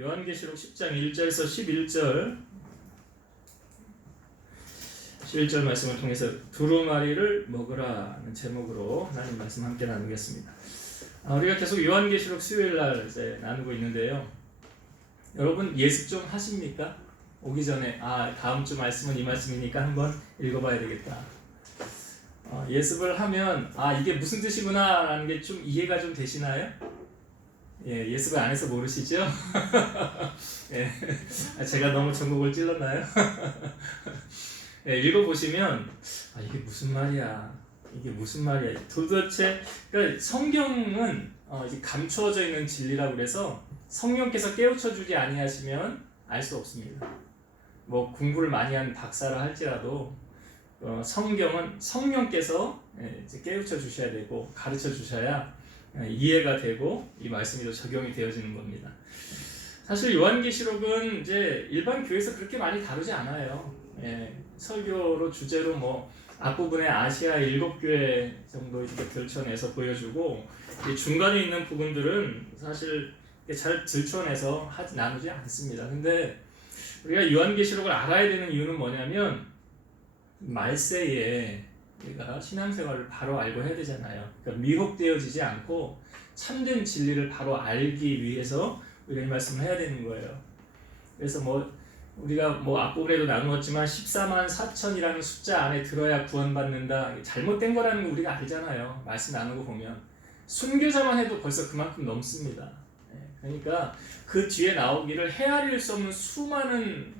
요한계시록 10장 1절에서 11절 말씀을 통해서 두루마리를 먹으라는 제목으로 하나님 말씀 함께 나누겠습니다. 우리가 계속 요한계시록 수요일날 이제 나누고 있는데요. 여러분 예습 좀 하십니까? 오기 전에 다음 주 말씀은 이 말씀이니까 한번 읽어봐야 되겠다. 예습을 하면 이게 무슨 뜻이구나 라는 게 좀 이해가 좀 되시나요? 예, 예습을 안 해서 모르시죠? 예, 제가 너무 전곡을 찔렀나요? 예, 읽어보시면 이게 무슨 말이야? 이게 무슨 말이야? 도대체 그러니까 성경은 이제 감추어져 있는 진리라고 그래서 성령께서 깨우쳐 주지 아니하시면 알 수 없습니다. 뭐 공부를 많이 한 박사라 할지라도 성경은 성령께서 이제 깨우쳐 주셔야 되고 가르쳐 주셔야 이해가 되고 이 말씀이 또 적용이 되어지는 겁니다. 사실 요한계시록은 이제 일반 교회에서 그렇게 많이 다루지 않아요. 설교로 주제로 뭐 앞부분에 아시아 7교회 정도 이렇게 들춰내서 보여주고 이 중간에 있는 부분들은 사실 잘 들춰내서 나누지 않습니다. 근데 우리가 요한계시록을 알아야 되는 이유는 뭐냐면 말세에 우리가 신앙생활을 바로 알고 해야 되잖아요. 그러니까 미혹되어지지 않고 참된 진리를 바로 알기 위해서 우리가 이 말씀을 해야 되는 거예요. 그래서 우리가 앞부분에도 나누었지만 14만 4천이라는 숫자 안에 들어야 구원받는다. 잘못된 거라는 거 우리가 알잖아요. 말씀 나누고 보면 순교자만 해도 벌써 그만큼 넘습니다. 그러니까 그 뒤에 나오기를 헤아릴 수 없는 수많은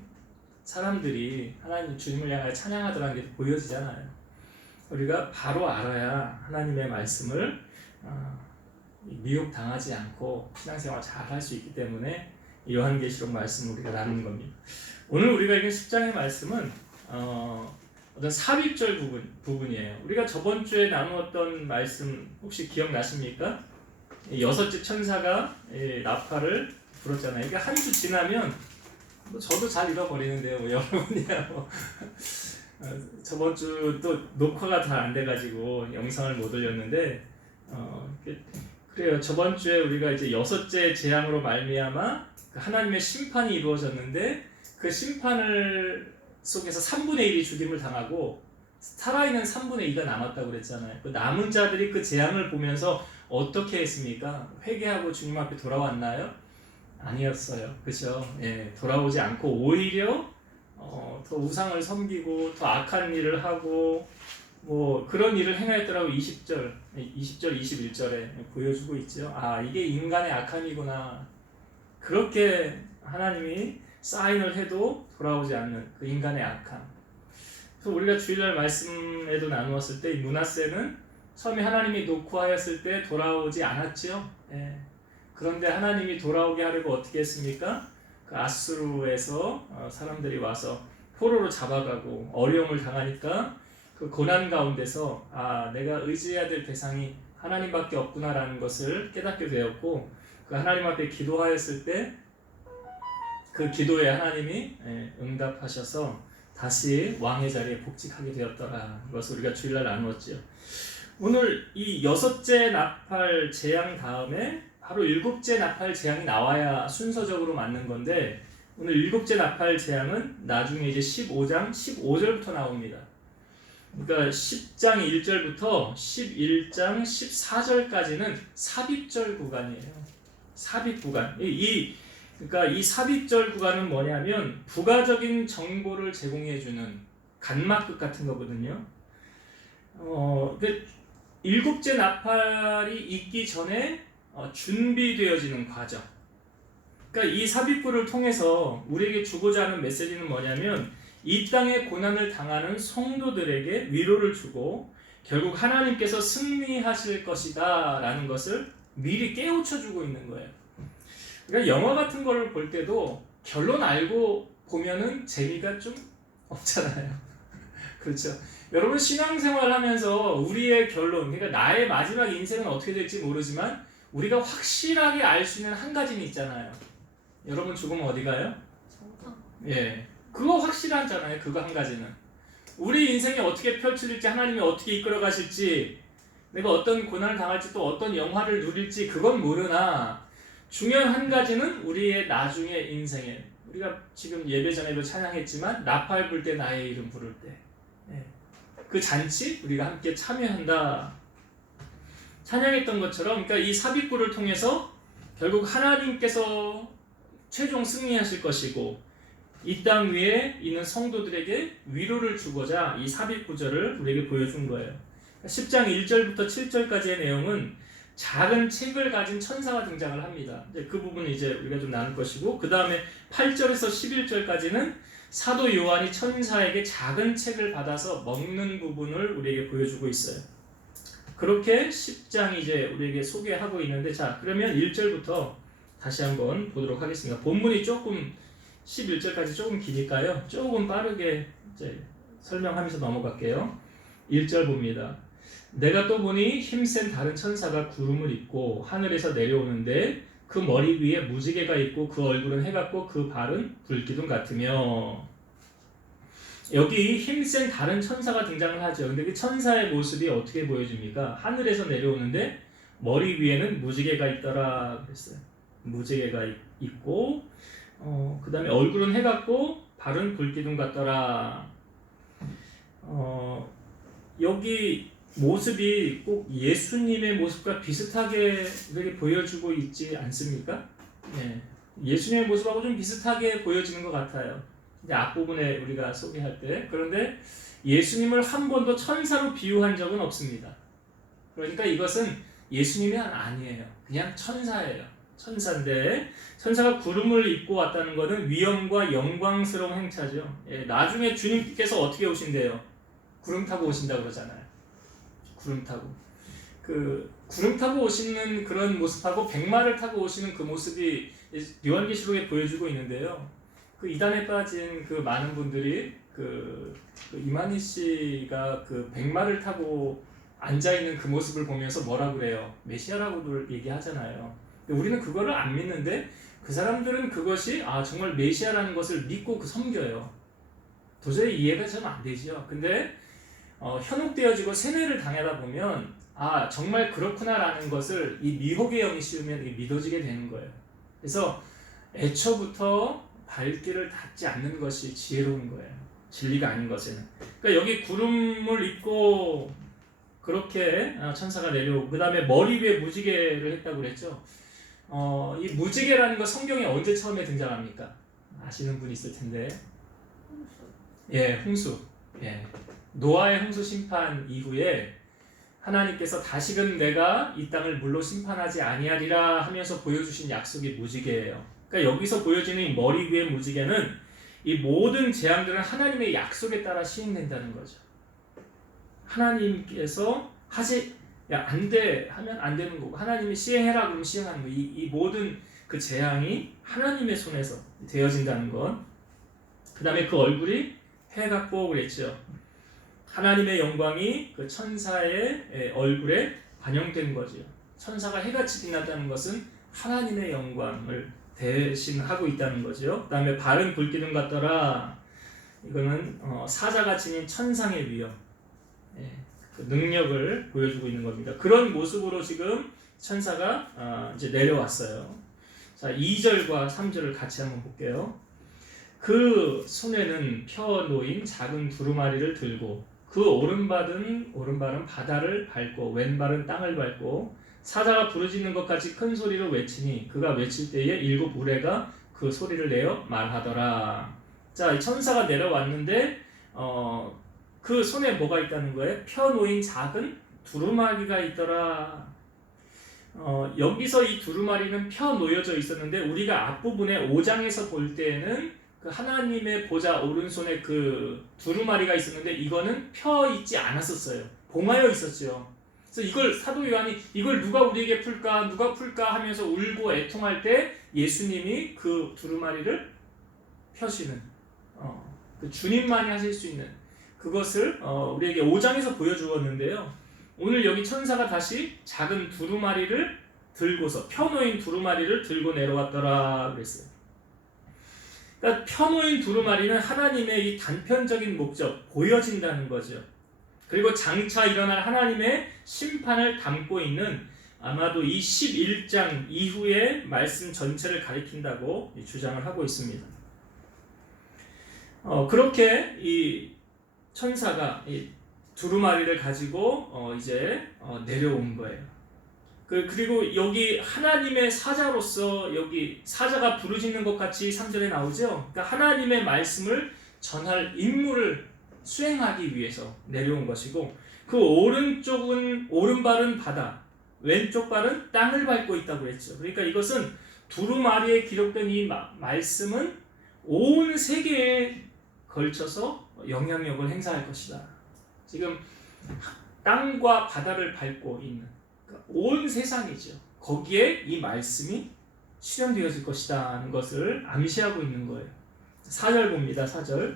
사람들이 하나님 주님을 향하여 찬양하더라는 게 보여지잖아요. 우리가 바로 알아야 하나님의 말씀을 미혹당하지 않고 신앙생활 잘 할 수 있기 때문에 요한계시록 말씀을 우리가 나누는 겁니다. 오늘 우리가 읽은 10장의 말씀은 어떤 삽입절 부분이에요. 우리가 저번 주에 나누었던 말씀 혹시 기억나십니까? 6째 천사가 나팔을 불었잖아요. 이게 한 주 지나면 저도 잘 잃어버리는데요. 여러분이야 저번 주 또 녹화가 잘 안 돼가지고 영상을 못 올렸는데 그래요. 저번 주에 우리가 이제 6째 재앙으로 말미암아 하나님의 심판이 이루어졌는데 그 심판을 속에서 3분의 1이 죽임을 당하고 살아있는 3분의 2가 남았다고 그랬잖아요. 그 남은 자들이 그 재앙을 보면서 어떻게 했습니까? 회개하고 주님 앞에 돌아왔나요? 아니었어요. 그렇죠? 돌아오지 않고 오히려 더 우상을 섬기고 더 악한 일을 하고 그런 일을 행하였더라고 20절, 21절에 보여주고 있죠. 이게 인간의 악함이구나. 그렇게 하나님이 사인을 해도 돌아오지 않는 그 인간의 악함. 그래서 우리가 주일날 말씀에도 나누었을 때 이 므낫세는 처음에 하나님이 놓고 하였을 때 돌아오지 않았죠. 그런데 하나님이 돌아오게 하려고 어떻게 했습니까? 그 아수르에서 사람들이 와서 포로로 잡아가고 어려움을 당하니까 그 고난 가운데서 내가 의지해야 될 대상이 하나님밖에 없구나라는 것을 깨닫게 되었고 그 하나님 앞에 기도하였을 때 그 기도에 하나님이 응답하셔서 다시 왕의 자리에 복직하게 되었더라. 그것을 우리가 주일날 나누었죠. 오늘 이 6째 나팔 재앙 다음에 바로 7째 나팔 재앙이 나와야 순서적으로 맞는 건데 오늘 7째 나팔 재앙은 나중에 이제 15장 15절부터 나옵니다. 그러니까 10장 1절부터 11장 14절까지는 삽입절 구간이에요. 삽입 구간. 그러니까 이 삽입절 구간은 뭐냐면 부가적인 정보를 제공해주는 간막극 같은 거거든요. 7째 나팔이 있기 전에 준비되어지는 과정. 그러니까 이 삽입구를 통해서 우리에게 주고자 하는 메시지는 뭐냐면 이 땅에 고난을 당하는 성도들에게 위로를 주고 결국 하나님께서 승리하실 것이다 라는 것을 미리 깨우쳐 주고 있는 거예요. 그러니까 영화 같은 걸 볼 때도 결론 알고 보면은 재미가 좀 없잖아요. 그렇죠. 여러분 신앙생활 하면서 우리의 결론, 그러니까 나의 마지막 인생은 어떻게 될지 모르지만 우리가 확실하게 알 수 있는 한 가지는 있잖아요. 여러분 죽으면 어디 가요? 그거 확실하잖아요. 그거 한 가지는. 우리 인생이 어떻게 펼쳐질지, 하나님이 어떻게 이끌어 가실지, 내가 어떤 고난을 당할지 또 어떤 영화를 누릴지 그건 모르나 중요한 한 가지는 우리의 나중의 인생에 우리가 지금 예배 전에도 찬양했지만 나팔 불 때 나의 이름 부를 때 그 잔치 우리가 함께 참여한다 찬양했던 것처럼 그러니까 이 삽입구를 통해서 결국 하나님께서 최종 승리하실 것이고 이 땅 위에 있는 성도들에게 위로를 주고자 이 삽입구절을 우리에게 보여준 거예요. 10장 1절부터 7절까지의 내용은 작은 책을 가진 천사가 등장을 합니다. 그 부분은 이제 우리가 좀 나눌 것이고 그 다음에 8절에서 11절까지는 사도 요한이 천사에게 작은 책을 받아서 먹는 부분을 우리에게 보여주고 있어요. 그렇게 10장이 이제 우리에게 소개하고 있는데 자 그러면 1절부터 다시 한번 보도록 하겠습니다. 본문이 조금 11절까지 조금 기니까요. 조금 빠르게 이제 설명하면서 넘어갈게요. 1절 봅니다. 내가 또 보니 힘센 다른 천사가 구름을 입고 하늘에서 내려오는데 그 머리 위에 무지개가 있고 그 얼굴은 해 같고 그 발은 불기둥 같으며 여기 힘센 다른 천사가 등장을 하죠. 근데 그 천사의 모습이 어떻게 보여집니까? 하늘에서 내려오는데 머리 위에는 무지개가 있더라 그랬어요. 무지개가 있고 그 다음에 얼굴은 해 같고 발은 불기둥 같더라. 여기 모습이 꼭 예수님의 모습과 비슷하게 이렇게 보여주고 있지 않습니까? 예. 예수님의 모습하고 좀 비슷하게 보여지는 것 같아요. 이제 앞부분에 우리가 소개할 때. 그런데 예수님을 한 번도 천사로 비유한 적은 없습니다. 그러니까 이것은 예수님이 아니에요. 그냥 천사예요. 천사인데 천사가 구름을 입고 왔다는 것은 위엄과 영광스러운 행차죠. 예. 나중에 주님께서 어떻게 오신대요? 구름 타고 오신다고 그러잖아요. 구름 타고 구름 타고 오시는 그런 모습하고 백마를 타고 오시는 그 모습이 요한계시록에 보여주고 있는데요. 그 이단에 빠진 그 많은 분들이 그 이만희 씨가 그 백마를 타고 앉아 있는 그 모습을 보면서 뭐라 그래요? 메시아라고도 얘기하잖아요. 근데 우리는 그거를 안 믿는데 그 사람들은 그것이 정말 메시아라는 것을 믿고 섬겨요. 도저히 이해가 좀 안 되죠. 근데 현혹되어지고 세뇌를 당하다 보면 정말 그렇구나라는 것을 이 미혹의 영이 씌우면 믿어지게 되는 거예요. 그래서 애초부터 발길을 닫지 않는 것이 지혜로운 거예요. 진리가 아닌 것에는. 그러니까 여기 구름을 입고 그렇게 천사가 내려오고 그 다음에 머리 위에 무지개를 했다고 그랬죠. 이 무지개라는 거 성경에 언제 처음에 등장합니까? 아시는 분 있을 텐데. 예, 홍수. 예. 노아의 홍수 심판 이후에 하나님께서 다시금 내가 이 땅을 물로 심판하지 아니하리라 하면서 보여주신 약속이 무지개예요. 그러니까 여기서 보여지는 이 머리 위의 무지개는 이 모든 재앙들은 하나님의 약속에 따라 시행된다는 거죠. 하나님께서 안 돼 하면 안 되는 거고 하나님이 시행해라 그러면 시행하는 거. 이 모든 그 재앙이 하나님의 손에서 되어진다는 것. 그 다음에 그 얼굴이 해 같고 그랬죠. 하나님의 영광이 그 천사의 얼굴에 반영된 거죠. 천사가 해같이 빛났다는 것은 하나님의 영광을 대신하고 있다는 거죠. 그 다음에 발은 불기둥 같더라. 이거는 사자가 지닌 천상의 위엄, 그 능력을 보여주고 있는 겁니다. 그런 모습으로 지금 천사가 이제 내려왔어요. 자, 2절과 3절을 같이 한번 볼게요. 그 손에는 펴 놓인 작은 두루마리를 들고 그 오른발은 바다를 밟고 왼발은 땅을 밟고 사자가 부르짖는 것 같이 큰 소리로 외치니 그가 외칠 때에 7 우레가 그 소리를 내어 말하더라. 자, 이 천사가 내려왔는데 그 손에 뭐가 있다는 거예요? 펴 놓인 작은 두루마리가 있더라. 여기서 이 두루마리는 펴 놓여져 있었는데 우리가 앞부분에 5장에서 볼 때에는 그 하나님의 보좌 오른손에 그 두루마리가 있었는데 이거는 펴 있지 않았었어요. 봉하여 있었죠. 그래서 이걸 사도 요한이 이걸 누가 우리에게 풀까 하면서 울고 애통할 때 예수님이 그 두루마리를 펴시는 그 주님만이 하실 수 있는 그것을 우리에게 5장에서 보여주었는데요. 오늘 여기 천사가 다시 작은 두루마리를 들고서 펴놓인 두루마리를 들고 내려왔더라 그랬어요. 그러니까 펴놓인 두루마리는 하나님의 이 단편적인 목적, 보여진다는 거죠. 그리고 장차 일어날 하나님의 심판을 담고 있는 아마도 이 11장 이후의 말씀 전체를 가리킨다고 주장을 하고 있습니다. 그렇게 이 천사가 이 두루마리를 가지고 이제 내려온 거예요. 그리고 여기 하나님의 사자로서 여기 사자가 부르짖는 것 같이 3절에 나오죠. 그러니까 하나님의 말씀을 전할 임무를 수행하기 위해서 내려온 것이고, 그 오른발은 바다, 왼쪽 발은 땅을 밟고 있다고 했죠. 그러니까 이것은 두루마리에 기록된 이 말씀은 온 세계에 걸쳐서 영향력을 행사할 것이다. 지금 땅과 바다를 밟고 있는 온 세상이죠. 거기에 이 말씀이 실현되어질 것이다 하는 것을 암시하고 있는 거예요. 4절 봅니다. 4절.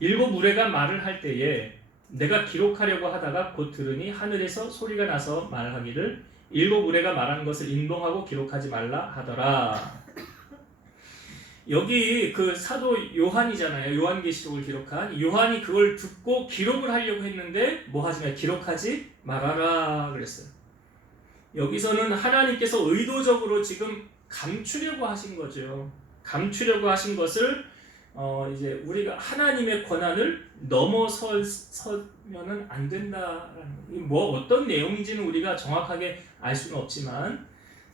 7 무리가 말을 할 때에 내가 기록하려고 하다가 곧 들으니 하늘에서 소리가 나서 말하기를 7 무리가 말한 것을 인봉하고 기록하지 말라 하더라. 여기 그 사도 요한이잖아요. 요한계시록을 기록한 요한이 그걸 듣고 기록을 하려고 했는데 뭐 하지 마, 기록하지 말아라 그랬어요. 여기서는 하나님께서 의도적으로 지금 감추려고 하신 거죠. 감추려고 하신 것을 이제 우리가 하나님의 권한을 넘어서면은 안 된다라는, 뭐 어떤 내용인지는 우리가 정확하게 알 수는 없지만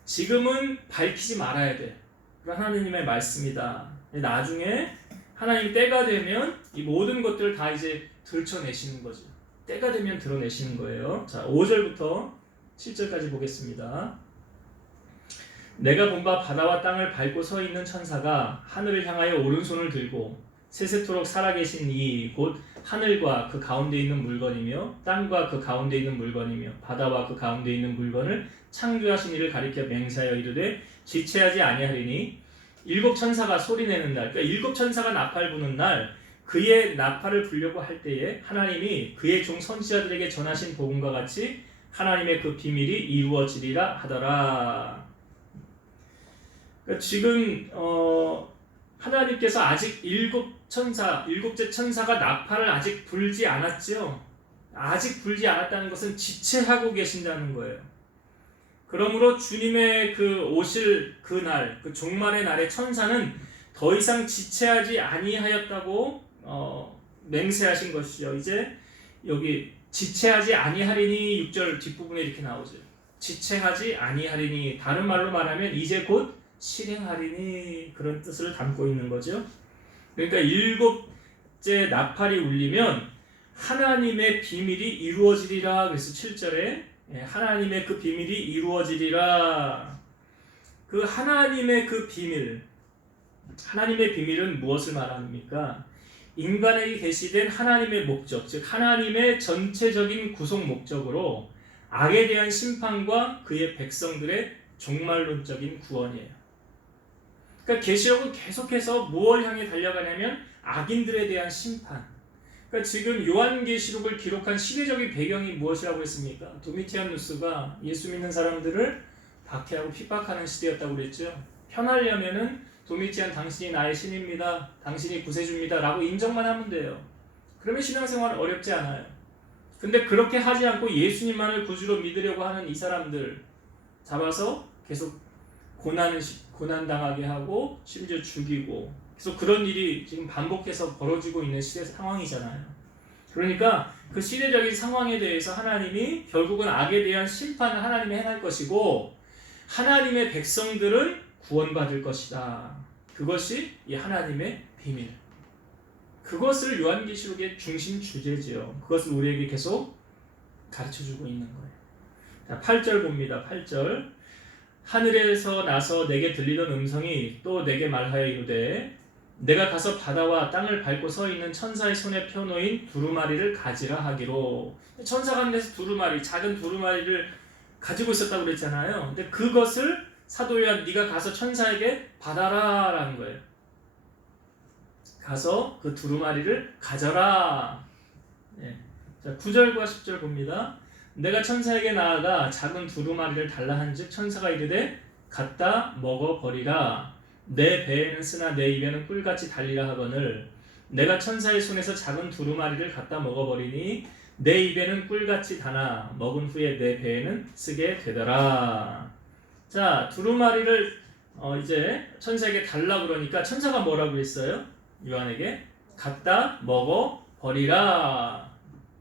지금은 밝히지 말아야 돼. 그런 하나님의 말씀이다. 나중에 하나님 때가 되면 이 모든 것들을 다 이제 들춰내시는 거죠. 때가 되면 드러내시는 거예요. 자, 5절부터 7절까지 보겠습니다. 내가 본 바 바다와 땅을 밟고 서 있는 천사가 하늘을 향하여 오른손을 들고 세세토록 살아계신 이 곧 하늘과 그 가운데 있는 물건이며 땅과 그 가운데 있는 물건이며 바다와 그 가운데 있는 물건을 창조하신 이를 가리켜 맹세하여 이르되 지체하지 아니하리니 7 천사가 소리내는 날, 그러니까 7 천사가 나팔 부는 날 그의 나팔을 불려고 할 때에 하나님이 그의 종 선지자들에게 전하신 복음과 같이 하나님의 그 비밀이 이루어지리라 하더라. 그러니까 지금 하나님께서 아직 7째 천사가 나팔을 아직 불지 않았죠. 아직 불지 않았다는 것은 지체하고 계신다는 거예요. 그러므로 주님의 그 오실 그 날, 그 종말의 날에 천사는 더 이상 지체하지 아니하였다고 맹세하신 것이죠. 이제 여기 지체하지 아니하리니 6절 뒷부분에 이렇게 나오죠. 지체하지 아니하리니, 다른 말로 말하면 이제 곧 실행하리니, 그런 뜻을 담고 있는 거죠. 그러니까 7째 나팔이 울리면 하나님의 비밀이 이루어지리라. 그래서 7절에 하나님의 그 비밀이 이루어지리라. 그 하나님의 그 비밀, 하나님의 비밀은 무엇을 말합니까? 인간에게 계시된 하나님의 목적, 즉 하나님의 전체적인 구속 목적으로 악에 대한 심판과 그의 백성들의 종말론적인 구원이에요. 그러니까 계시록은 계속해서 무엇을 향해 달려가냐면 악인들에 대한 심판. 그러니까 지금 요한계시록을 기록한 시대적인 배경이 무엇이라고 했습니까? 도미티아누스가 예수 믿는 사람들을 박해하고 핍박하는 시대였다고 그랬죠. 편하려면은 도미티안 당신이 나의 신입니다, 당신이 구세주입니다 라고 인정만 하면 돼요. 그러면 신앙생활은 어렵지 않아요. 근데 그렇게 하지 않고 예수님만을 구주로 믿으려고 하는 이 사람들 잡아서 계속 고난당하게 하고 심지어 죽이고, 그래서 그런 일이 지금 반복해서 벌어지고 있는 시대 상황이잖아요. 그러니까 그 시대적인 상황에 대해서 하나님이 결국은 악에 대한 심판을 하나님이 행할 것이고 하나님의 백성들은 구원받을 것이다. 그것이 이 하나님의 비밀. 그것을 요한계시록의 중심 주제지요. 그것을 우리에게 계속 가르쳐주고 있는 거예요. 자, 8절 봅니다. 8절. 하늘에서 나서 내게 들리던 음성이 또 내게 말하여 이르되 내가 가서 바다와 땅을 밟고 서 있는 천사의 손에 펴놓인 두루마리를 가지라 하기로. 천사가 하늘에서 두루마리, 작은 두루마리를 가지고 있었다고 그랬잖아요. 근데 그것을 사도 요한 네가 가서 천사에게 받아라 라는 거예요. 가서 그 두루마리를 가져라. 네. 자, 9절과 10절 봅니다. 내가 천사에게 나아가 작은 두루마리를 달라 한즉 천사가 이르되 갖다 먹어버리라. 내 배에는 쓰나 내 입에는 꿀같이 달리라 하거늘 내가 천사의 손에서 작은 두루마리를 갖다 먹어버리니 내 입에는 꿀같이 다나 먹은 후에 내 배에는 쓰게 되더라. 자, 두루마리를 이제 천사에게 달라 그러니까 천사가 뭐라고 했어요? 요한에게 갖다 먹어 버리라.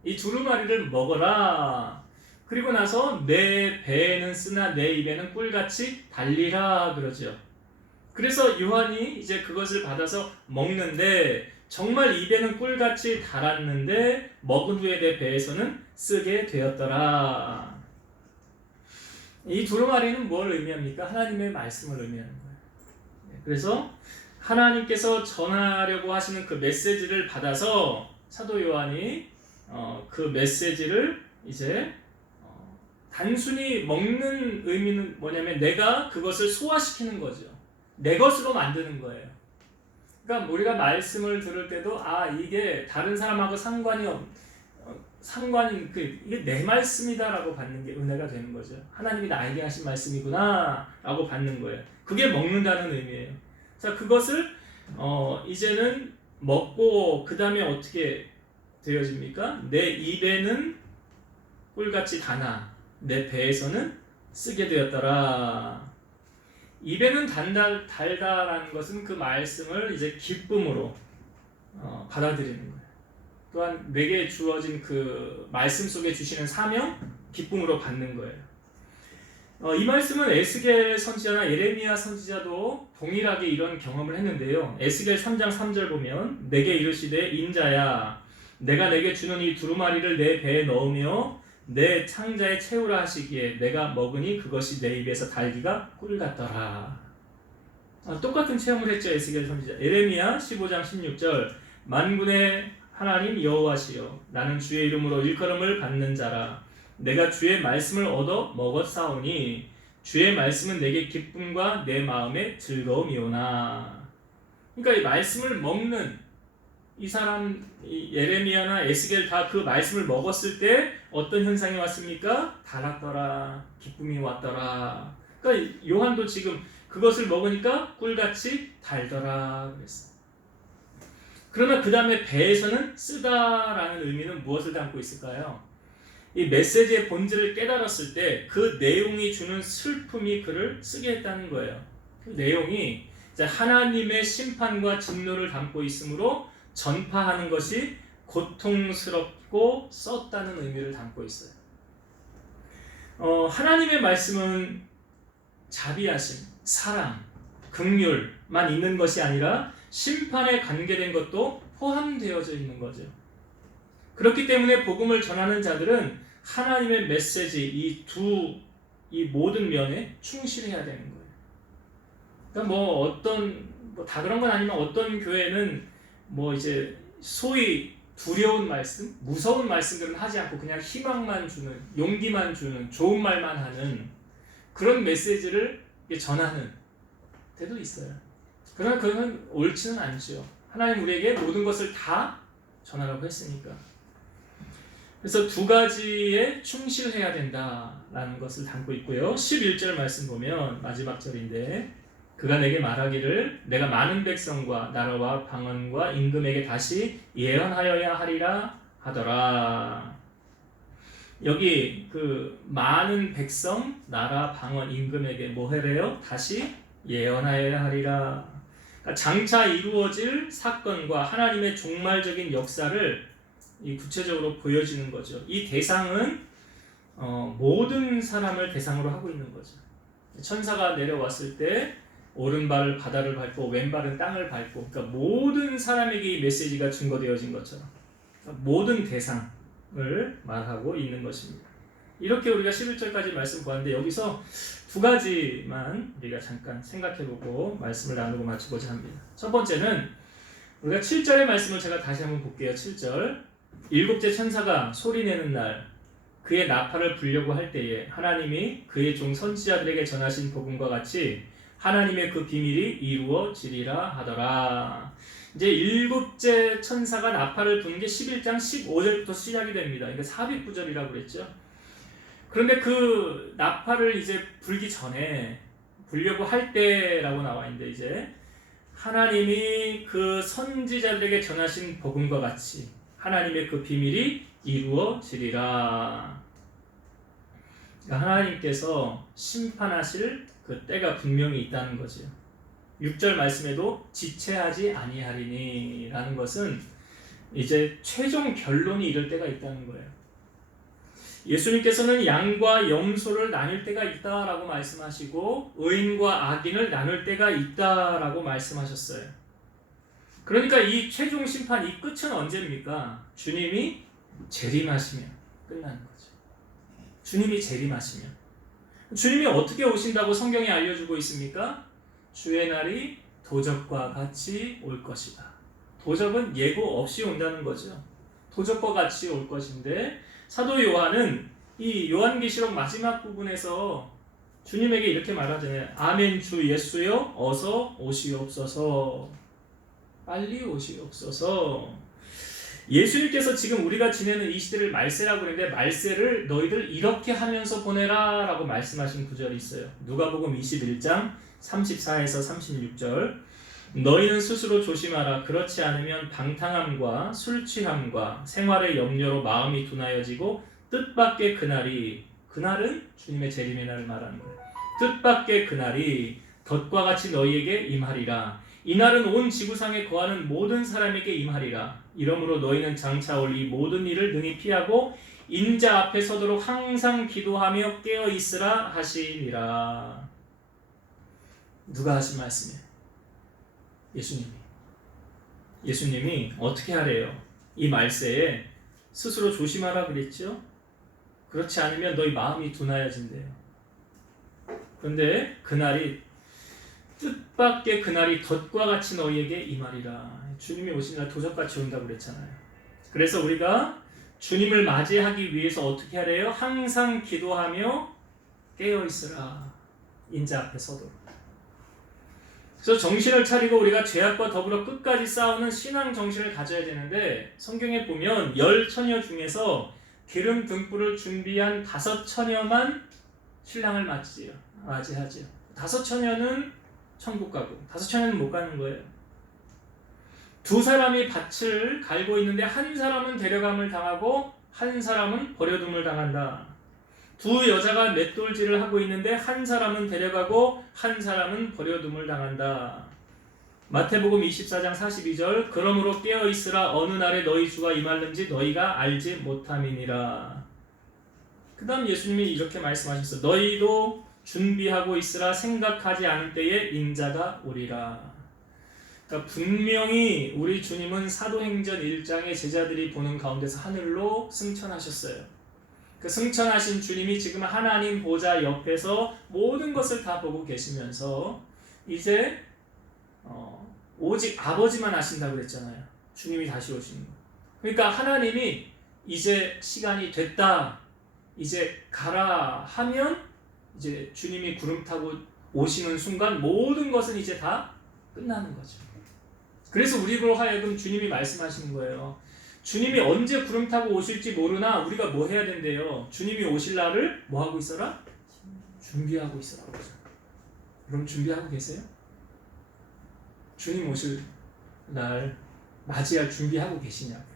이 두루마리를 먹어라. 그리고 나서 내 배에는 쓰나 내 입에는 꿀같이 달리라 그러죠. 그래서 요한이 이제 그것을 받아서 먹는데 정말 입에는 꿀같이 달았는데 먹은 후에 내 배에서는 쓰게 되었더라. 이 두루마리는 뭘 의미합니까? 하나님의 말씀을 의미하는 거예요. 그래서 하나님께서 전하려고 하시는 그 메시지를 받아서 사도 요한이 그 메시지를 이제 단순히 먹는 의미는 뭐냐면 내가 그것을 소화시키는 거죠. 내 것으로 만드는 거예요. 그러니까 우리가 말씀을 들을 때도 이게 다른 사람하고 이게 내 말씀이다라고 받는 게 은혜가 되는 거죠. 하나님이 나에게 하신 말씀이구나라고 받는 거예요. 그게 먹는다는 의미예요. 자, 그것을 이제는 먹고 그 다음에 어떻게 되어집니까? 내 입에는 꿀같이 다나 내 배에서는 쓰게 되었더라. 입에는 달다라는 것은 그 말씀을 이제 기쁨으로 받아들이는 거예요. 또한 내게 주어진 그 말씀 속에 주시는 사명, 기쁨으로 받는 거예요. 이 말씀은 에스겔 선지자나 예레미야 선지자도 동일하게 이런 경험을 했는데요. 에스겔 3장 3절 보면 내게 이르시되 인자야 내가 내게 주는 이 두루마리를 내 배에 넣으며 내 창자에 채우라 하시기에 내가 먹으니 그것이 내 입에서 달기가 꿀 같더라. 똑같은 체험을 했죠. 에스겔 선지자. 예레미야 15장 16절 만군의 하나님 여호와시여 나는 주의 이름으로 일컬음을 받는 자라. 내가 주의 말씀을 얻어 먹었사오니 주의 말씀은 내게 기쁨과 내 마음에 즐거움이오나. 그러니까 이 말씀을 먹는 이 사람 예레미야나 에스겔 다 그 말씀을 먹었을 때 어떤 현상이 왔습니까? 달았더라. 기쁨이 왔더라. 그러니까 요한도 지금 그것을 먹으니까 꿀같이 달더라 그랬어요. 그러나 그 다음에 배에서는 쓰다라는 의미는 무엇을 담고 있을까요? 이 메시지의 본질을 깨달았을 때 그 내용이 주는 슬픔이 그를 쓰게 했다는 거예요. 그 내용이 이제 하나님의 심판과 진노를 담고 있으므로 전파하는 것이 고통스럽고 썼다는 의미를 담고 있어요. 하나님의 말씀은 자비하심, 사랑, 긍휼만 있는 것이 아니라 심판에 관계된 것도 포함되어져 있는 거죠. 그렇기 때문에 복음을 전하는 자들은 하나님의 메시지 이 모든 면에 충실해야 되는 거예요. 그러니까 다 그런 건 아니면 어떤 교회는 이제 소위 두려운 말씀, 무서운 말씀들은 하지 않고 그냥 희망만 주는, 용기만 주는, 좋은 말만 하는 그런 메시지를 전하는 때도 있어요. 그러나 그건 옳지는 않죠. 하나님 우리에게 모든 것을 다 전하라고 했으니까. 그래서 두 가지에 충실해야 된다라는 것을 담고 있고요. 11절 말씀 보면 마지막 절인데 그가 내게 말하기를 내가 많은 백성과 나라와 방언과 임금에게 다시 예언하여야 하리라 하더라. 여기 그 많은 백성, 나라, 방언, 임금에게 뭐 해래요? 다시 예언하여야 하리라. 그러니까 장차 이루어질 사건과 하나님의 종말적인 역사를 구체적으로 보여지는 거죠. 이 대상은 모든 사람을 대상으로 하고 있는 거죠. 천사가 내려왔을 때 오른발을 바다를 밟고 왼발은 땅을 밟고, 그러니까 모든 사람에게 이 메시지가 증거되어진 것처럼 모든 대상을 말하고 있는 것입니다. 이렇게 우리가 11절까지 말씀 보았는데 여기서 두 가지만 우리가 잠깐 생각해보고 말씀을 나누고 마치고자 합니다. 첫 번째는 우리가 7절의 말씀을 제가 다시 한번 볼게요. 7절 일곱째 천사가 소리내는 날 그의 나팔을 불려고 할 때에 하나님이 그의 종 선지자들에게 전하신 복음과 같이 하나님의 그 비밀이 이루어지리라 하더라. 이제 일곱째 천사가 나팔을 부는 게 11장 15절부터 시작이 됩니다. 이게 삽입구절이라고 그랬죠. 그런데 그 나팔을 이제 불기 전에 불려고 할 때라고 나와 있는데 이제 하나님이 그 선지자들에게 전하신 복음과 같이 하나님의 그 비밀이 이루어지리라. 그러니까 하나님께서 심판하실 그 때가 분명히 있다는 거죠. 6절 말씀에도 지체하지 아니하리니 라는 것은 이제 최종 결론이 이를 때가 있다는 거예요. 예수님께서는 양과 염소를 나눌 때가 있다라고 말씀하시고 의인과 악인을 나눌 때가 있다라고 말씀하셨어요. 그러니까 이 최종 심판, 이 끝은 언제입니까? 주님이 재림하시면 끝나는 거죠. 주님이 재림하시면. 주님이 어떻게 오신다고 성경에 알려주고 있습니까? 주의 날이 도적과 같이 올 것이다. 도적은 예고 없이 온다는 거죠. 도적과 같이 올 것인데 사도 요한은 이 요한계시록 마지막 부분에서 주님에게 이렇게 말하잖아요. 아멘 주 예수여 어서 오시옵소서. 빨리 오시옵소서. 예수님께서 지금 우리가 지내는 이 시대를 말세라고 그러는데 말세를 너희들 이렇게 하면서 보내라 라고 말씀하신 구절이 있어요. 누가복음 21장 34에서 36절. 너희는 스스로 조심하라. 그렇지 않으면 방탕함과 술취함과 생활의 염려로 마음이 둔하여지고 뜻밖의 그날이, 그날은 주님의 재림의 날을 말하는 거예요. 뜻밖의 그날이 덫과 같이 너희에게 임하리라. 이날은 온 지구상에 거하는 모든 사람에게 임하리라. 이러므로 너희는 장차 올 이 모든 일을 능히 피하고 인자 앞에 서도록 항상 기도하며 깨어 있으라 하시니라. 누가 하신 말씀이에요? 예수님이 어떻게 하래요? 이 말세에 스스로 조심하라 그랬죠? 그렇지 않으면 너희 마음이 둔하여진대요. 그런데 그날이 뜻밖의 그날이 덫과 같이 너희에게 임하리라. 주님이 오신 날 도적같이 온다고 그랬잖아요. 그래서 우리가 주님을 맞이하기 위해서 어떻게 하래요? 항상 기도하며 깨어 있으라. 인자 앞에 서도록. 그래서 정신을 차리고 우리가 죄악과 더불어 끝까지 싸우는 신앙 정신을 가져야 되는데 성경에 보면 10처녀 중에서 기름 등불을 준비한 5처녀만 신랑을 맞이하지요. 5처녀는 천국 가고 5처녀는 못 가는 거예요. 2사람이 밭을 갈고 있는데 한 사람은 데려감을 당하고 한 사람은 버려둠을 당한다. 2 여자가 맷돌질을 하고 있는데 한 사람은 데려가고 한 사람은 버려둠을 당한다. 마태복음 24장 42절. 그러므로 깨어 있으라. 어느 날에 너희 주가 임할는지 너희가 알지 못함이니라. 그 다음 예수님이 이렇게 말씀하셨어요. 너희도 준비하고 있으라. 생각하지 않을 때에 인자가 오리라. 그러니까 분명히 우리 주님은 사도행전 1장에 제자들이 보는 가운데서 하늘로 승천하셨어요. 그 승천하신 주님이 지금 하나님 보좌 옆에서 모든 것을 다 보고 계시면서 이제 오직 아버지만 아신다고 그랬잖아요. 주님이 다시 오시는 거. 그러니까 하나님이 이제 시간이 됐다, 이제 가라 하면 이제 주님이 구름 타고 오시는 순간 모든 것은 이제 다 끝나는 거죠. 그래서 우리로 하여금 주님이 말씀하시는 거예요. 주님이 언제 구름 타고 오실지 모르나 우리가 뭐 해야 된대요? 주님이 오실 날을 뭐 하고 있어라? 준비하고 있어라. 그럼 준비하고 계세요? 주님 오실 날 맞이할 준비하고 계시냐고요.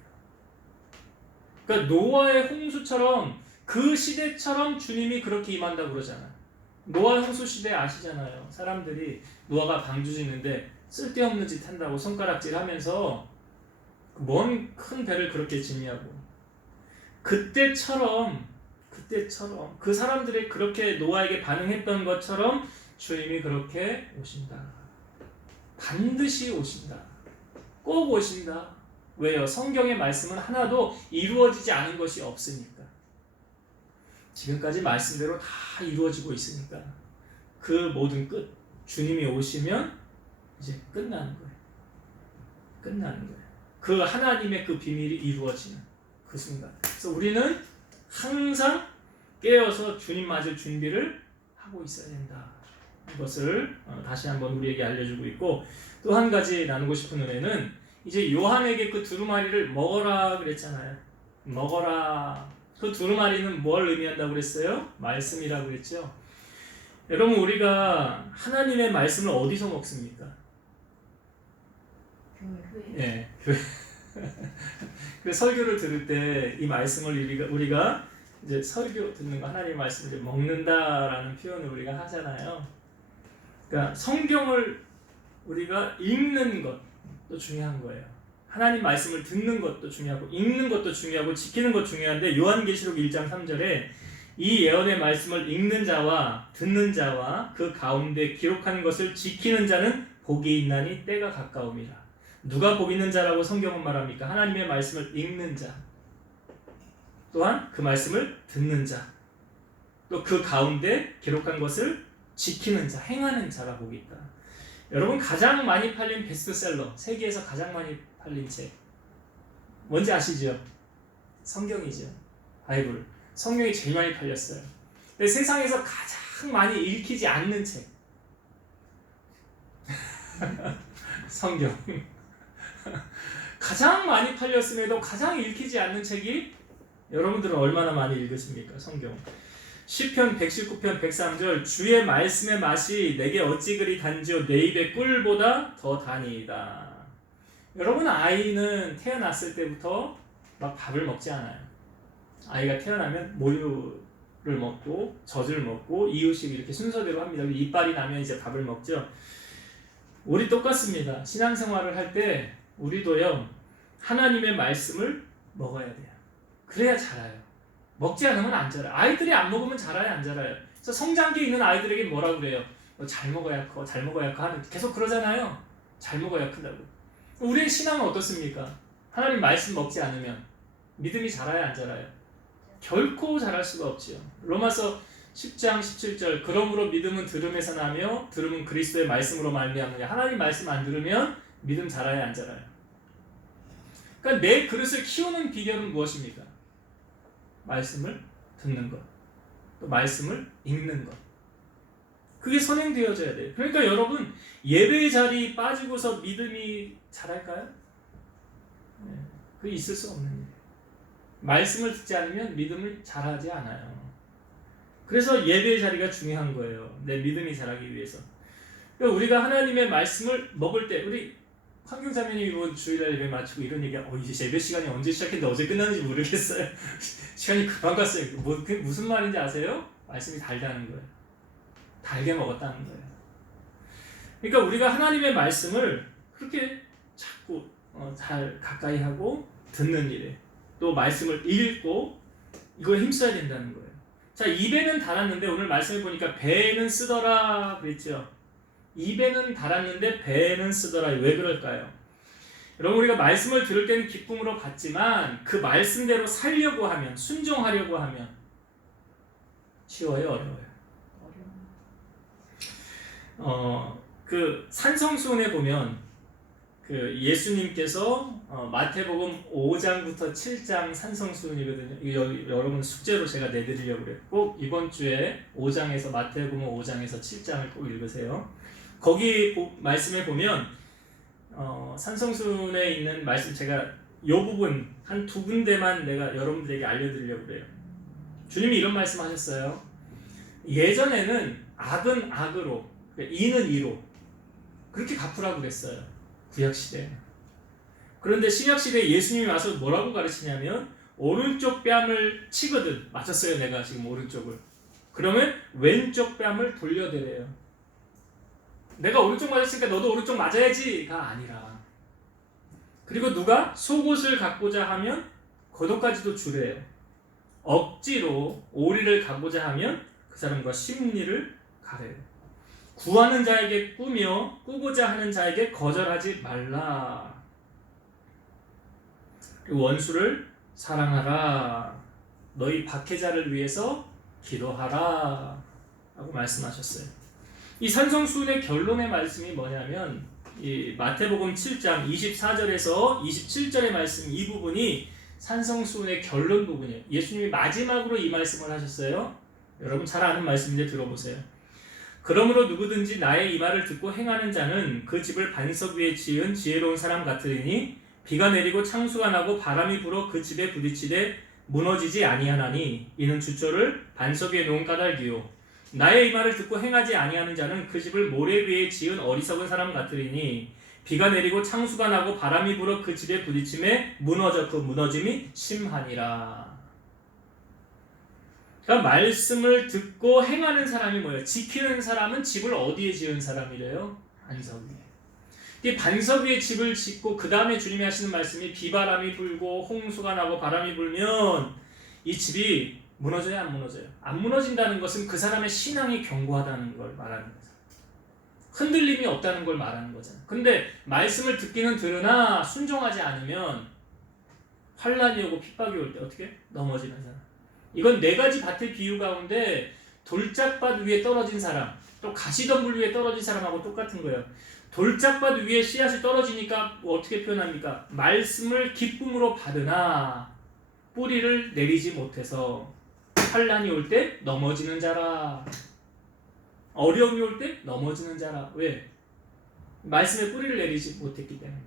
그러니까 노아의 홍수처럼 그 시대처럼 주님이 그렇게 임한다고 그러잖아요. 노아 홍수 시대 아시잖아요. 사람들이 노아가 방주 짓는데 쓸데없는 짓 한다고 손가락질 하면서 뭔 큰 배를 그렇게 짓냐고. 그때처럼 그 사람들이 그렇게 노아에게 반응했던 것처럼 주님이 그렇게 오신다. 반드시 오신다. 꼭 오신다. 왜요? 성경의 말씀은 하나도 이루어지지 않은 것이 없으니까. 지금까지 말씀대로 다 이루어지고 있으니까 그 모든 끝, 주님이 오시면 이제 끝나는 거예요. 끝나는 거예요. 그 하나님의 그 비밀이 이루어지는 그 순간. 그래서 우리는 항상 깨어서 주님 맞을 준비를 하고 있어야 된다. 이것을 다시 한번 우리에게 알려주고 있고, 또 한 가지 나누고 싶은 은혜는 이제 요한에게 그 두루마리를 먹어라 그랬잖아요. 먹어라. 그 두루마리는 뭘 의미한다고 그랬어요? 말씀이라고 그랬죠. 여러분, 우리가 하나님의 말씀을 어디서 먹습니까? 교회. 예, 교회. 그 설교를 들을 때 이 말씀을 우리가 이제 설교 듣는 거 하나님의 말씀을 이제 먹는다라는 표현을 우리가 하잖아요. 그러니까 성경을 우리가 읽는 것도 중요한 거예요. 하나님 말씀을 듣는 것도 중요하고 읽는 것도 중요하고 지키는 것도 중요한데 요한계시록 1장 3절에 이 예언의 말씀을 읽는 자와 듣는 자와 그 가운데 기록한 것을 지키는 자는 복이 있나니 때가 가까움이라. 누가 복 있는 자라고 성경은 말합니까? 하나님의 말씀을 읽는 자, 또한 그 말씀을 듣는 자, 또 그 가운데 기록한 것을 지키는 자, 행하는 자가 복이 있다. 여러분, 가장 많이 팔린 베스트셀러, 세계에서 가장 많이 팔린 책 뭔지 아시죠? 성경이죠. 바이블. 성경이 제일 많이 팔렸어요. 근데 세상에서 가장 많이 읽히지 않는 책 성경. 가장 많이 팔렸음에도 가장 읽히지 않는 책이 여러분들은 얼마나 많이 읽으십니까? 성경. 시편 119편 103절 주의 말씀의 맛이 내게 어찌 그리 단지요 내 입의 꿀보다 더 다니이다. 여러분, 아이는 태어났을 때부터 막 밥을 먹지 않아요. 아이가 태어나면 모유를 먹고 젖을 먹고 이유식 이렇게 순서대로 합니다. 이빨이 나면 이제 밥을 먹죠. 우리 똑같습니다. 신앙생활을 할 때 우리도요, 하나님의 말씀을 먹어야 돼요. 그래야 자라요. 먹지 않으면 안 자라요. 아이들이 안 먹으면 자라요, 안 자라요? 그래서 성장기에 있는 아이들에게 뭐라고 그래요? 너 잘 먹어야 커, 잘 먹어야 커 하는, 계속 그러잖아요. 잘 먹어야 큰다고. 우리의 신앙은 어떻습니까? 하나님 말씀 먹지 않으면 믿음이 자라야 안 자라요? 결코 자랄 수가 없지요. 로마서 10장 17절 그러므로 믿음은 들음에서 나며 들음은 그리스도의 말씀으로 말미암느냐. 하나님 말씀 안 들으면 믿음 자라야 안 자라요? 그러니까 내 그릇을 키우는 비결은 무엇입니까? 말씀을 듣는 것, 또 말씀을 읽는 것. 그게 선행되어져야 돼요. 그러니까 여러분, 예배의 자리 빠지고서 믿음이 자랄까요? 네, 그게 있을 수 없는 일이에요. 말씀을 듣지 않으면 믿음을 자라지 않아요. 그래서 예배의 자리가 중요한 거예요. 내 믿음이 자라기 위해서. 그러니까 우리가 하나님의 말씀을 먹을 때, 우리 환경자매님이 이번 주일날 예배 마치고 이런 얘기가 이제 예배 시간이 언제 시작했는데 어제 끝났는지 모르겠어요. 시간이 금방 갔어요. 그게 무슨 말인지 아세요? 말씀이 달다는 거예요. 달게 먹었다는 거예요. 그러니까 우리가 하나님의 말씀을 그렇게 자꾸 잘 가까이 하고 듣는 일에, 또 말씀을 읽고 이거에 힘써야 된다는 거예요. 자, 입에는 달았는데 오늘 말씀을 보니까 배에는 쓰더라 그랬죠. 입에는 달았는데 배에는 쓰더라. 왜 그럴까요? 여러분, 우리가 말씀을 들을 때는 기쁨으로 받지만 그 말씀대로 살려고 하면, 순종하려고 하면 쉬워요, 어려워요? 그 산성수훈에 보면 그 예수님께서 마태복음 5장부터 7장 산성수훈이거든요. 이거 여러분 숙제로 제가 내드리려고 그래요. 꼭 이번 주에 5장에서 마태복음 5장에서 7장을 꼭 읽으세요. 거기 말씀에 보면 산성수훈에 있는 말씀, 제가 이 부분 한 두 군데만 내가 여러분들에게 알려드리려고 그래요. 주님이 이런 말씀 하셨어요. 예전에는 악은 악으로, 이는 이로 그렇게 갚으라고 그랬어요. 구약시대. 그런데 신약시대에 예수님이 와서 뭐라고 가르치냐면 오른쪽 뺨을 치거든, 맞췄어요 내가 지금 오른쪽을, 그러면 왼쪽 뺨을 돌려대래요. 내가 오른쪽 맞았으니까 너도 오른쪽 맞아야지가 아니라, 그리고 누가 속옷을 갖고자 하면 겉옷까지도 주래요. 억지로 오리를 가고자 하면 그 사람과 심리를 가래요. 구하는 자에게 꾸며 꾸고자 하는 자에게 거절하지 말라. 원수를 사랑하라. 너희 박해자를 위해서 기도하라 라고 말씀하셨어요. 이 산성수훈의 결론의 말씀이 뭐냐면 이 마태복음 7장 24절에서 27절의 말씀, 이 부분이 산성수훈의 결론 부분이에요. 예수님이 마지막으로 이 말씀을 하셨어요. 여러분 잘 아는 말씀인데 들어보세요. 그러므로 누구든지 나의 이 말을 듣고 행하는 자는 그 집을 반석 위에 지은 지혜로운 사람 같으리니 비가 내리고 창수가 나고 바람이 불어 그 집에 부딪히되 무너지지 아니하나니 이는 주초를 반석 위에 놓은 까닭이요 나의 이 말을 듣고 행하지 아니하는 자는 그 집을 모래 위에 지은 어리석은 사람 같으리니 비가 내리고 창수가 나고 바람이 불어 그 집에 부딪힘에 무너져 그 무너짐이 심하니라. 그러니까 말씀을 듣고 행하는 사람이 뭐예요? 지키는 사람은 집을 어디에 지은 사람이래요? 반석 위에. 이 반석 위에 집을 짓고 그 다음에 주님이 하시는 말씀이 비바람이 불고 홍수가 나고 바람이 불면 이 집이 무너져요? 안 무너져요? 안 무너진다는 것은 그 사람의 신앙이 견고하다는 걸 말하는 거죠. 흔들림이 없다는 걸 말하는 거잖아요. 근데 말씀을 듣기는 들으나 순종하지 않으면 환란이 오고 핍박이 올 때 어떻게? 넘어지는 사람. 이건 네 가지 밭의 비유 가운데 돌짝밭 위에 떨어진 사람, 또 가시덤불 위에 떨어진 사람하고 똑같은 거예요. 돌짝밭 위에 씨앗이 떨어지니까 어떻게 표현합니까? 말씀을 기쁨으로 받으나 뿌리를 내리지 못해서 환란이 올 때 넘어지는 자라. 어려움이 올 때 넘어지는 자라. 왜? 말씀에 뿌리를 내리지 못했기 때문에.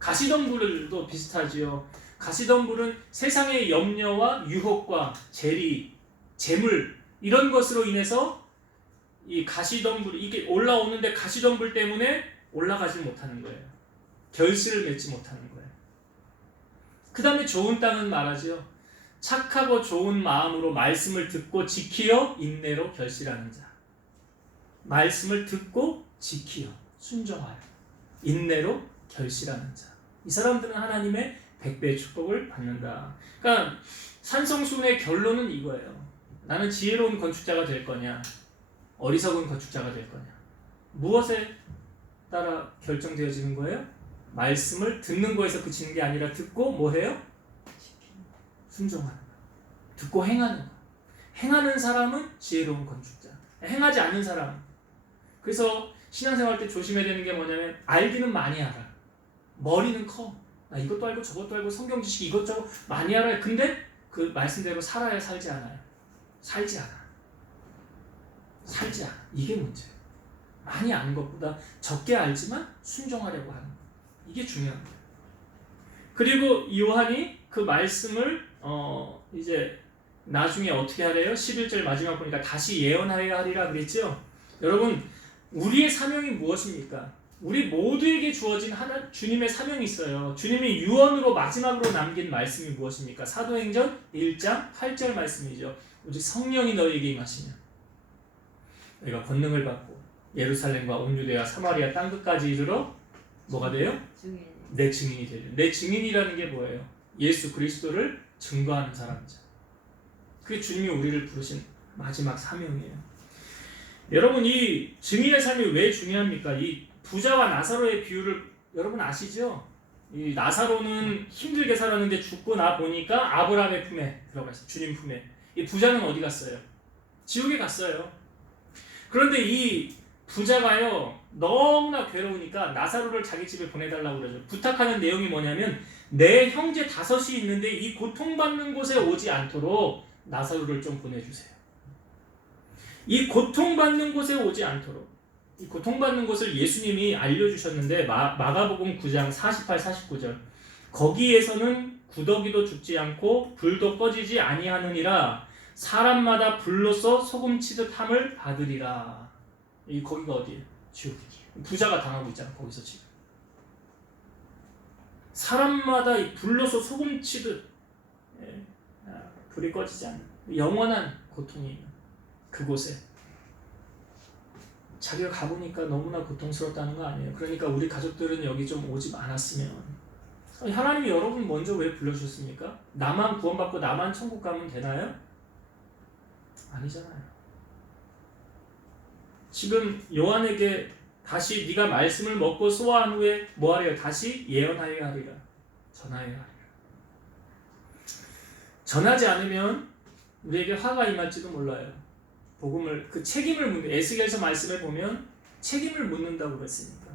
가시덤불도 비슷하지요. 가시덤불은 세상의 염려와 유혹과 재리, 재물 이런 것으로 인해서 이 가시덤불 이게 올라오는데 가시덤불 때문에 올라가지 못하는 거예요. 결실을 맺지 못하는 거예요. 그 다음에 좋은 땅은 말하지요. 착하고 좋은 마음으로 말씀을 듣고 지키어 인내로 결실하는 자. 말씀을 듣고 지키어 순종하여 인내로 결실하는 자. 이 사람들은 하나님의 100배의 축복을 받는다. 그러니까 산성순의 결론은 이거예요. 나는 지혜로운 건축자가 될 거냐, 어리석은 건축자가 될 거냐. 무엇에 따라 결정되어지는 거예요? 말씀을 듣는 거에서 그치는 게 아니라 듣고 뭐 해요? 순종하는 거. 듣고 행하는 거. 행하는 사람은 지혜로운 건축자. 행하지 않는 사람. 그래서 신앙생활 때 조심해야 되는 게 뭐냐면 알기는 많이 알아. 머리는 커. 나 이것도 알고 저것도 알고 성경 지식 이것저것 많이 알아요. 근데 그 말씀대로 살아야 살지 않아요. 살지 않아. 살지 않아. 이게 문제예요. 많이 아는 것보다 적게 알지만 순종하려고 하는 거. 이게 중요한 거예요. 그리고 요한이 그 말씀을 이제 나중에 어떻게 하래요? 11절 마지막 보니까 다시 예언하여야 하리라 그랬죠? 여러분 우리의 사명이 무엇입니까? 우리 모두에게 주어진 주님의 사명이 있어요. 주님이 유언으로 마지막으로 남긴 말씀이 무엇입니까? 사도행전 1장 8절 말씀이죠. 오직 성령이 너희에게 임하시면 너희가 권능을 받고 예루살렘과 온 유대와 사마리아 땅끝까지 이르러 뭐가 돼요? 내 증인이 되죠. 내 증인이라는 게 뭐예요? 예수 그리스도를 증거하는 사람이죠. 그게 주님이 우리를 부르신 마지막 사명이에요. 여러분 이 증인의 삶이 왜 중요합니까? 이 부자와 나사로의 비유를 여러분 아시죠? 이 나사로는 힘들게 살았는데 죽고 나 보니까 아브라함의 품에 들어가 있어요. 주님 품에. 이 부자는 어디 갔어요? 지옥에 갔어요. 그런데 이 부자가요 너무나 괴로우니까 나사로를 자기 집에 보내달라고 그러죠. 부탁하는 내용이 뭐냐면 내 형제 5이 있는데 이 고통받는 곳에 오지 않도록 나사로를 좀 보내주세요. 이 고통받는 곳에 오지 않도록. 이 고통받는 곳을 예수님이 알려주셨는데 마가복음 9장 48, 49절 거기에서는 구더기도 죽지 않고 불도 꺼지지 아니하느니라 사람마다 불로써 소금치듯 함을 받으리라. 이 거기가 어디예요? 지옥이에요. 부자가 당하고 있잖아 거기서 지금. 사람마다 이 불로써 소금치듯 불이 꺼지지 않는 영원한 고통이 있는 그곳에 자기가 가보니까 너무나 고통스럽다는 거 아니에요. 그러니까 우리 가족들은 여기 좀 오지 않았으면. 하나님이 여러분 먼저 왜 불러주셨습니까? 나만 구원받고 나만 천국 가면 되나요? 아니잖아요. 지금 요한에게 다시 네가 말씀을 먹고 소화한 후에 뭐 하래요? 다시 예언하여야 하리라. 전하여야 하리라. 전하지 않으면 우리에게 화가 임할지도 몰라요. 복음을 그 책임을 묻는 에스겔서 말씀에 보면 책임을 묻는다고 그랬으니까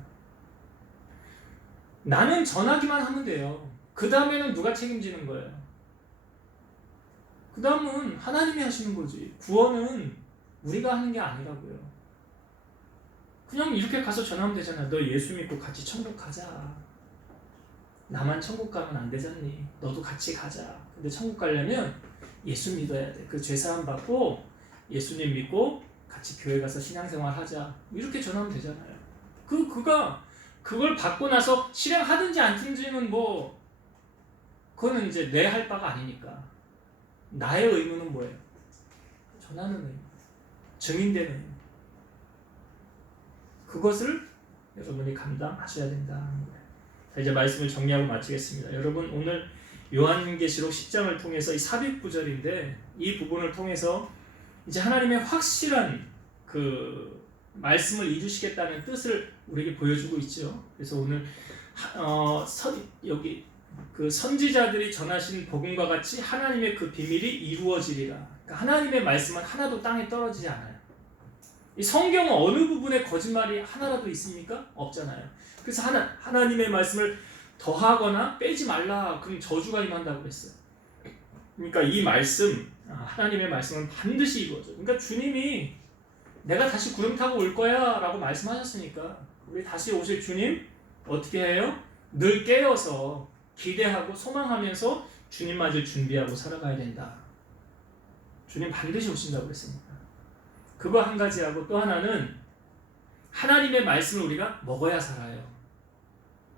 나는 전하기만 하면 돼요. 그 다음에는 누가 책임지는 거예요? 그 다음은 하나님이 하시는 거지. 구원은 우리가 하는 게 아니라고요. 그냥 이렇게 가서 전하면 되잖아. 너 예수 믿고 같이 천국 가자. 나만 천국 가면 안 되잖니. 너도 같이 가자. 근데 천국 가려면 예수 믿어야 돼. 그 죄사함 받고 예수님 믿고 같이 교회 가서 신앙생활 하자. 이렇게 전하면 되잖아요. 그가 그걸 받고 나서 실행하든지 않든지는 뭐 그거는 이제 내 할 바가 아니니까. 나의 의무는 뭐예요? 전하는 의무, 증인되는 의무. 그것을 여러분이 감당하셔야 된다는 거예요. 자, 이제 말씀을 정리하고 마치겠습니다. 여러분, 오늘 요한계시록 10장을 통해서 이 삽입구절인데, 이 부분을 통해서 이제 하나님의 확실한 그 말씀을 이루시겠다는 뜻을 우리에게 보여주고 있죠. 그래서 오늘 여기 그 선지자들이 전하신 복음과 같이 하나님의 그 비밀이 이루어지리라. 그러니까 하나님의 말씀은 하나도 땅에 떨어지지 않아요. 이 성경 어느 부분에 거짓말이 하나라도 있습니까? 없잖아요. 그래서 하나님의 말씀을 더하거나 빼지 말라, 그럼 저주가 임한다고 그랬어요. 그러니까 이 말씀, 하나님의 말씀은 반드시 이루어져. 그러니까 주님이 내가 다시 구름 타고 올 거야 라고 말씀하셨으니까 우리 다시 오실 주님 어떻게 해요? 늘 깨어서 기대하고 소망하면서 주님 맞을 준비하고 살아가야 된다. 주님 반드시 오신다고 그랬습니다. 그거 한 가지하고 또 하나는 하나님의 말씀을 우리가 먹어야 살아요.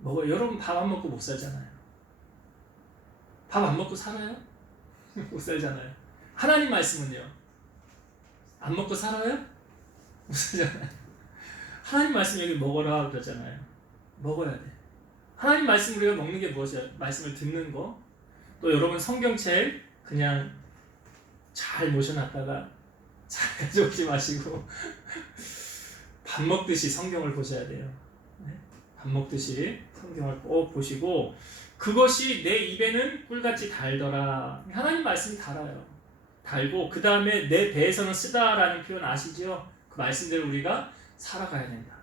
여러분 밥 안 먹고 못 살잖아요. 밥 안 먹고 살아요? 못 살잖아요. 하나님 말씀은요? 안 먹고 살아요? 못 살잖아요. 하나님 말씀 여기 먹어라 그러잖아요. 먹어야 돼. 하나님 말씀 우리가 먹는 게 무엇이에요? 말씀을 듣는 거. 또 여러분 성경책 그냥 잘 모셔놨다가 잘 가져오지 마시고 밥 먹듯이 성경을 보셔야 돼요. 밥 먹듯이 성경을 꼭 보시고 그것이 내 입에는 꿀같이 달더라. 하나님 말씀이 달아요. 달고 그 다음에 내 배에서는 쓰다라는 표현 아시죠? 그 말씀대로 우리가 살아가야 된다.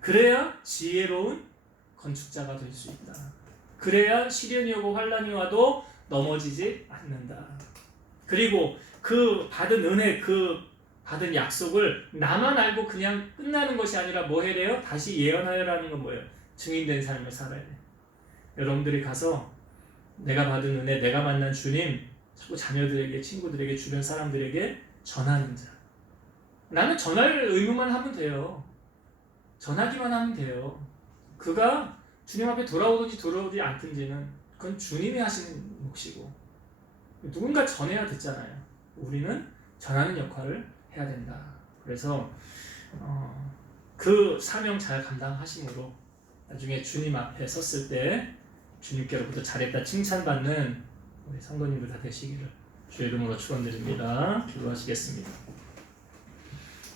그래야 지혜로운 건축자가 될 수 있다. 그래야 시련이 오고 환난이 와도 넘어지지 않는다. 그리고 그 받은 은혜, 그 받은 약속을 나만 알고 그냥 끝나는 것이 아니라 뭐 해야 돼요? 다시 예언하여라는 건 뭐예요? 증인된 삶을 살아야 돼요. 여러분들이 가서 내가 받은 은혜, 내가 만난 주님 자꾸 자녀들에게, 친구들에게, 주변 사람들에게 전하는 자. 나는 전할 의무만 하면 돼요. 전하기만 하면 돼요. 그가 주님 앞에 돌아오든지 돌아오지 않든지는 그건 주님이 하시는 몫이고 누군가 전해야 듣잖아요. 우리는 전하는 역할을 해야 된다. 그래서 그 사명 잘 감당하심으로 나중에 주님 앞에 섰을 때 주님께로부터 잘했다 칭찬받는 우리 성도님들 다 되시기를 주의 이름으로 축원드립니다. 기도하시겠습니다.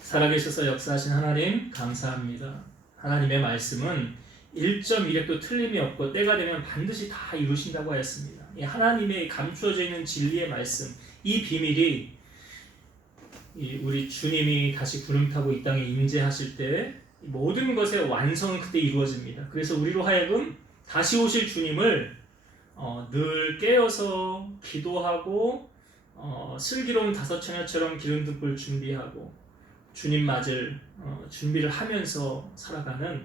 살아계셔서 역사하신 하나님 감사합니다. 하나님의 말씀은 1.1획도 틀림이 없고 때가 되면 반드시 다 이루신다고 하였습니다. 이 하나님의 감추어져 있는 진리의 말씀, 이 비밀이 우리 주님이 다시 구름 타고 이 땅에 임재하실 때 모든 것의 완성은 그때 이루어집니다. 그래서 우리로 하여금 다시 오실 주님을 늘 깨어서 기도하고 슬기로운 다섯 처녀처럼 기름도 볼 준비하고 주님 맞을 준비를 하면서 살아가는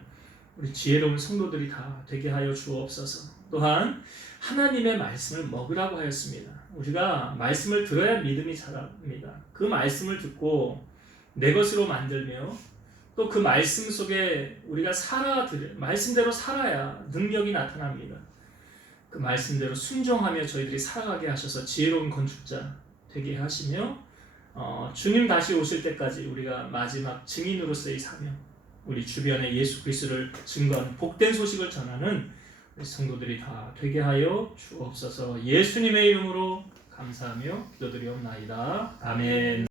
우리 지혜로운 성도들이 다 되게 하여 주옵소서. 또한 하나님의 말씀을 먹으라고 하였습니다. 우리가 말씀을 들어야 믿음이 자랍니다. 그 말씀을 듣고 내 것으로 만들며 또 그 말씀 속에 우리가 말씀대로 살아야 능력이 나타납니다. 그 말씀대로 순종하며 저희들이 살아가게 하셔서 지혜로운 건축자 되게 하시며 주님 다시 오실 때까지 우리가 마지막 증인으로서의 사명, 우리 주변에 예수 그리스도를 증거하는 복된 소식을 전하는 우리 성도들이 다 되게 하여 주옵소서. 예수님의 이름으로 감사하며 기도드리옵나이다. 아멘.